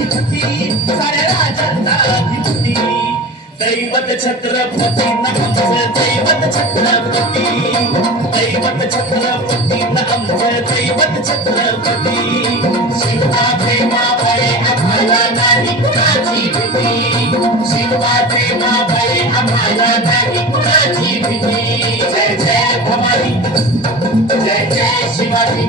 राजांचा अधिपती साऱ्या राजांचा अधिपती दैवत छत्रपती नामचं दैवत छत्रपती. दैवत छत्रपती नामचं दैवत छत्रपती. शिवा प्रेमा बळे आम्हाला नाही कुणाची भीती. शिवा प्रेमा बळे आम्हाला नाही कुणाची भीती. जय जय भवानी. जय जय शिवाजी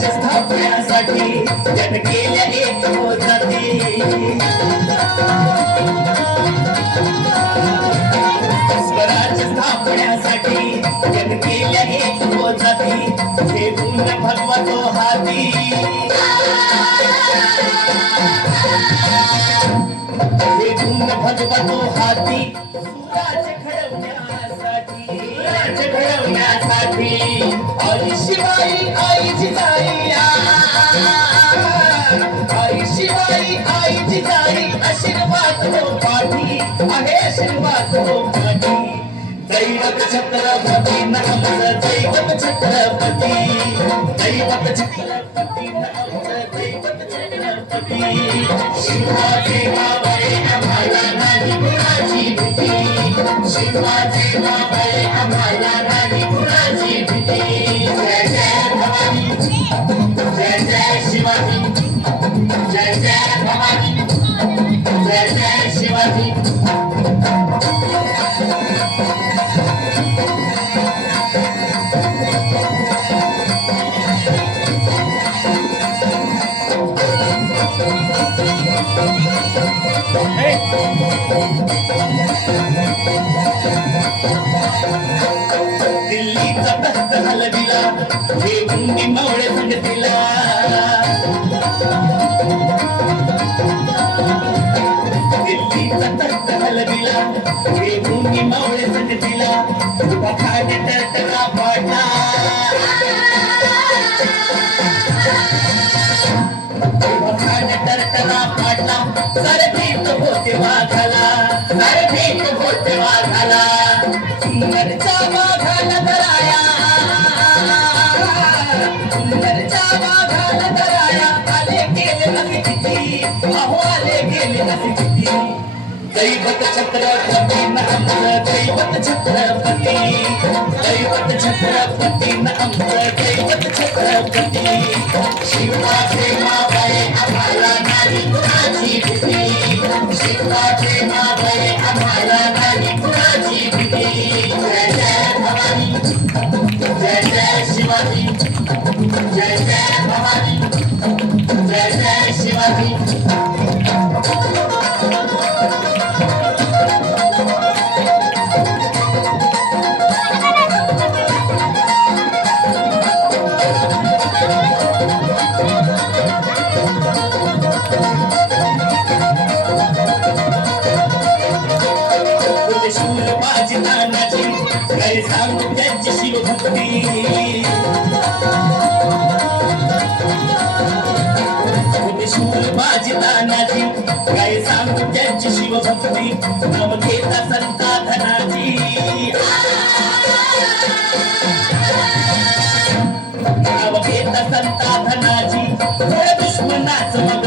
स्वराज्य स्थापण्यासाठी जन केल्या एक जाती स्वराज्य स्थापण्यासाठी केल्या एक जाती हे गुण भगवतो हाती. हे भगवतो हाती. सुराज्य घडवणे सुराज्य आई शिवाई आई जिजाई आई शिवाई आई जिजाई आशीर्वाद हो पाठी आहे आशीर्वाद हो पाठी दैवत छत्रपती दैवत छत्रपती. दैवत छत्रपती दैवत छत्रपती. शिवाजी बाबाई आम्हाला नाही कुणाची भीती. शिवाजी बाबाई आम्हाला नाही दिल्लीचा तख्त हलविला. हे गुंडी मावळे तख्त हलविला हे गुंडी मावळे संगतीला उभा खाणे टरटरा पाडला. उभा होते वाघाला. होते वाघाला. वाघाला धराया. वाघाला धराया. आले गेले किती अहो आले गेले किती दैवत छत्रपती नाम दैवत छत्रपती. दैवत छत्रपती नाम दैवत छत्रपती. शिवाचे प्रेमा आम्हाला नाही कुणाची भीती. शिवाचे प्रेमा आम्हाला नाही कुणाची भीती. जय जय भवानी. जय जय शिवाजी. जय जय भवानी. जय जय शिवाजी. शूर बाजी नानाची काय सांगू त्यांची शिवभक्ती शूर बाजी नानाची काय सांगू त्यांची शिवभक्ती नाम घेता संता धनाची घेता संताधनाची दुश्मनाच मग